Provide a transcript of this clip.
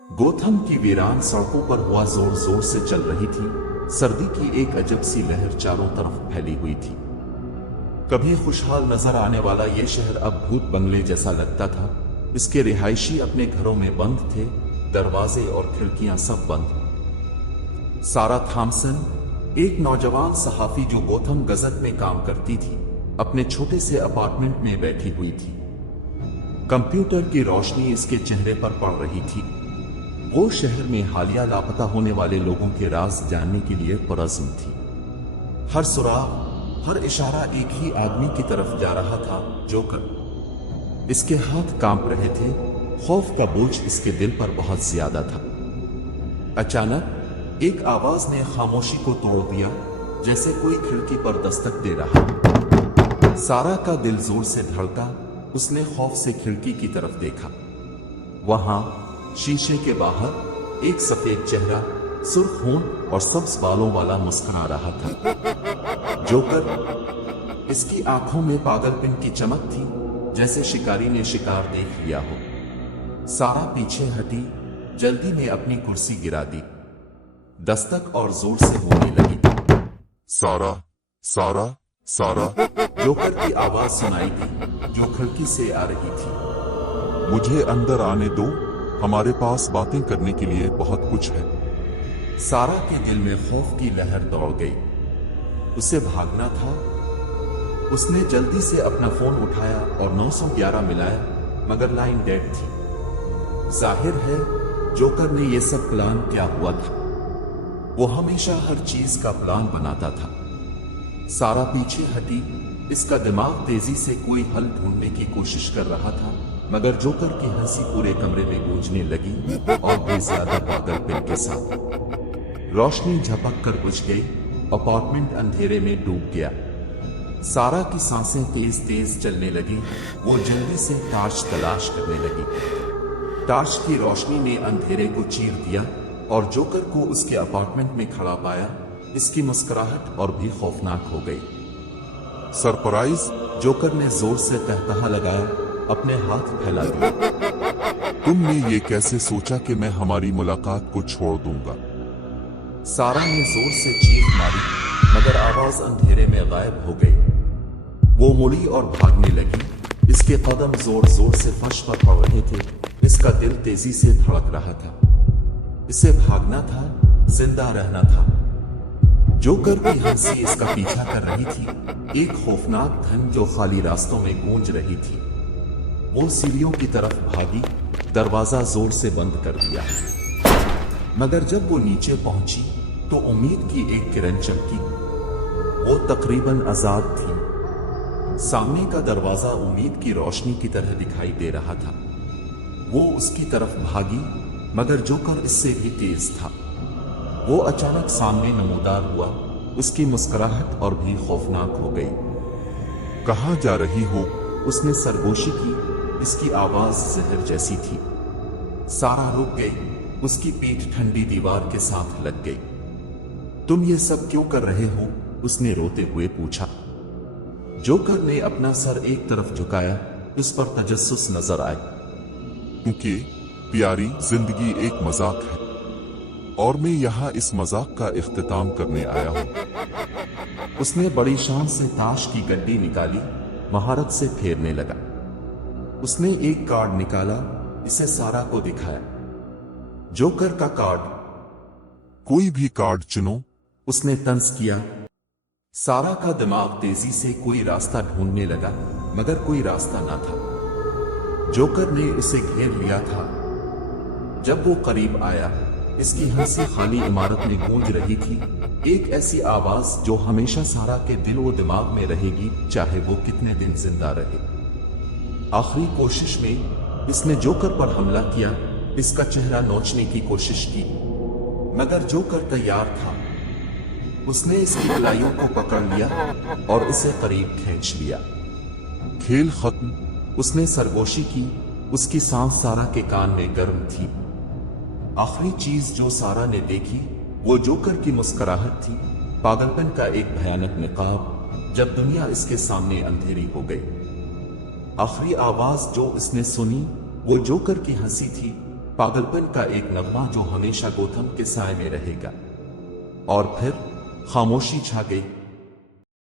Gotham की वीरान सड़कों पर हवा जोर जोर से चल रही थी। सर्दी की एक अजब सी लहर चारों तरफ फैली हुई थी। कभी खुशहाल नजर आने वाला यह शहर अब भूत बंगले जैसा लगता था। इसके रिहायशी अपने घरों में बंद थे, दरवाजे और खिड़कियां सब बंद। सारा थॉमसन, एक नौजवान सहाफी जो गोथम गजट में काम करती थी, अपने छोटे से अपार्टमेंट में बैठी हुई थी। कंप्यूटर की रोशनी इसके चेहरे पर पड़ रही थी। वो शहर में हालिया लापता होने वाले लोगों के राज जानने के लिए पुरअज़्म थी। हर सुराग, हर इशारा एक ही आदमी की तरफ जा रहा था, जोकर। इसके हाथ कांप रहे थे, खौफ का बोझ इसके दिल पर बहुत ज्यादा था। अचानक एक आवाज ने खामोशी को तोड़ दिया, जैसे कोई खिड़की पर दस्तक दे रहा। सारा का दिल जोर से धड़का। उसने खौफ से खिड़की की तरफ देखा। वहां शीशे के बाहर एक सफेद चेहरा, सुर्ख होंठ और सब्ज बालों वाला मुस्कुरा रहा था। जोकर। इसकी आंखों में पागलपन की चमक थी, जैसे शिकारी ने शिकार देख लिया हो। सारा पीछे हटी, जल्दी में अपनी कुर्सी गिरा दी। दस्तक और जोर से होने लगी। सारा, सारा, सारा। जोकर की आवाज सुनाई दी, जो खिड़की से आ रही थी। मुझे अंदर आने दो, हमारे पास बातें करने के लिए बहुत कुछ है। सारा के दिल में खौफ की लहर दौड़ गई। उसे भागना था। उसने जल्दी से अपना फोन उठाया और 911 मिलाया, मगर लाइन डेड थी। जाहिर है जोकर ने यह सब प्लान किया हुआ था। वो हमेशा हर चीज का प्लान बनाता था। सारा पीछे हटी। इसका दिमाग तेजी से कोई हल ढूंढने की कोशिश कर रहा था, मगर जोकर की हंसी पूरे कमरे में गूंजने लगी, और भी ज्यादा पागलपन के साथ। रोशनी झपक कर बुझ गई। अपार्टमेंट अंधेरे में डूब गया। सारा की सांसें तेज तेज चलने लगी। वो जल्दी से टार्च तलाश करने लगी। टार्च की रोशनी ने अंधेरे को चीर दिया और जोकर को उसके अपार्टमेंट में खड़ा पाया। इसकी मुस्कुराहट और भी खौफनाक हो गई। सरप्राइज! जोकर ने जोर से तहतहा लगाया, अपने हाथ फैला दिए। तुमने ये कैसे सोचा कि मैं हमारी मुलाकात को छोड़ दूंगा? सारा ने जोर से चीख मारी, मगर आवाज अंधेरे में गायब हो गई। वो मुड़ी और भागने लगी। इसके कदम जोर जोर से फर्श पर पड़ रहे थे। इसका दिल तेजी से धड़क रहा था। इसे भागना था, जिंदा रहना था। जोकर की हंसी इसका पीछा कर रही थी, एक खौफनाक धन जो खाली रास्तों में गूंज रही थी। वो सीढ़ियों की तरफ भागी, दरवाजा जोर से बंद कर दिया। मगर जब वो नीचे पहुंची तो उम्मीद की एक किरण चमकी। वो तकरीबन आजाद थी। सामने का दरवाजा उम्मीद की रोशनी की तरह दिखाई दे रहा था। वो उसकी तरफ भागी, मगर जोकर इससे भी तेज था। वो अचानक सामने नमूदार हुआ। उसकी मुस्कुराहट और भी खौफनाक हो गई। कहाँ जा रही हो? उसने सरगोशी की। इसकी आवाज जहर जैसी थी। सारा रुक गई। उसकी पीठ ठंडी दीवार के साथ लग गई। तुम ये सब क्यों कर रहे हो? उसने रोते हुए पूछा। जोकर ने अपना सर एक तरफ झुकाया। उस पर तजस्सुस नजर आई। क्योंकि प्यारी जिंदगी एक मजाक है, और मैं यहाँ इस मजाक का इख्तिताम करने आया हूँ। उसने बड़ी शान से ताश की गड्डी निकाली, महारत से फेरने लगा। उसने एक कार्ड निकाला, इसे सारा को दिखाया। जोकर का कार्ड। कोई भी कार्ड चुनो, उसने तंज किया। सारा का दिमाग तेजी से कोई रास्ता ढूंढने लगा, मगर कोई रास्ता ना था। जोकर ने उसे घेर लिया था। जब वो करीब आया, इसकी हंसी खाली इमारत में गूंज रही थी। एक ऐसी आवाज जो हमेशा सारा के दिल व दिमाग में रहेगी, चाहे वो कितने दिन जिंदा रहे। आखिरी कोशिश में इसने जोकर पर हमला किया। इसका चेहरा नोचने की कोशिश की, मगर जोकर तैयार था। उसने इसकी कलाइयों को पकड़ लिया और इसे करीब खींच लिया। खेल खत्म। उसने सरगोशी की। उसकी सांस सारा के कान में गर्म थी। आखिरी चीज जो सारा ने देखी वो जोकर की मुस्कुराहट थी, पागलपन का एक भयानक निकाब, जब दुनिया इसके सामने अंधेरी हो गई। آخری آواز جو اس نے سنی وہ جوکر کی ہنسی تھی، پاگلپن کا ایک نغمہ جو ہمیشہ گوتھم کے سائے میں رہے گا۔ اور پھر خاموشی چھا گئی۔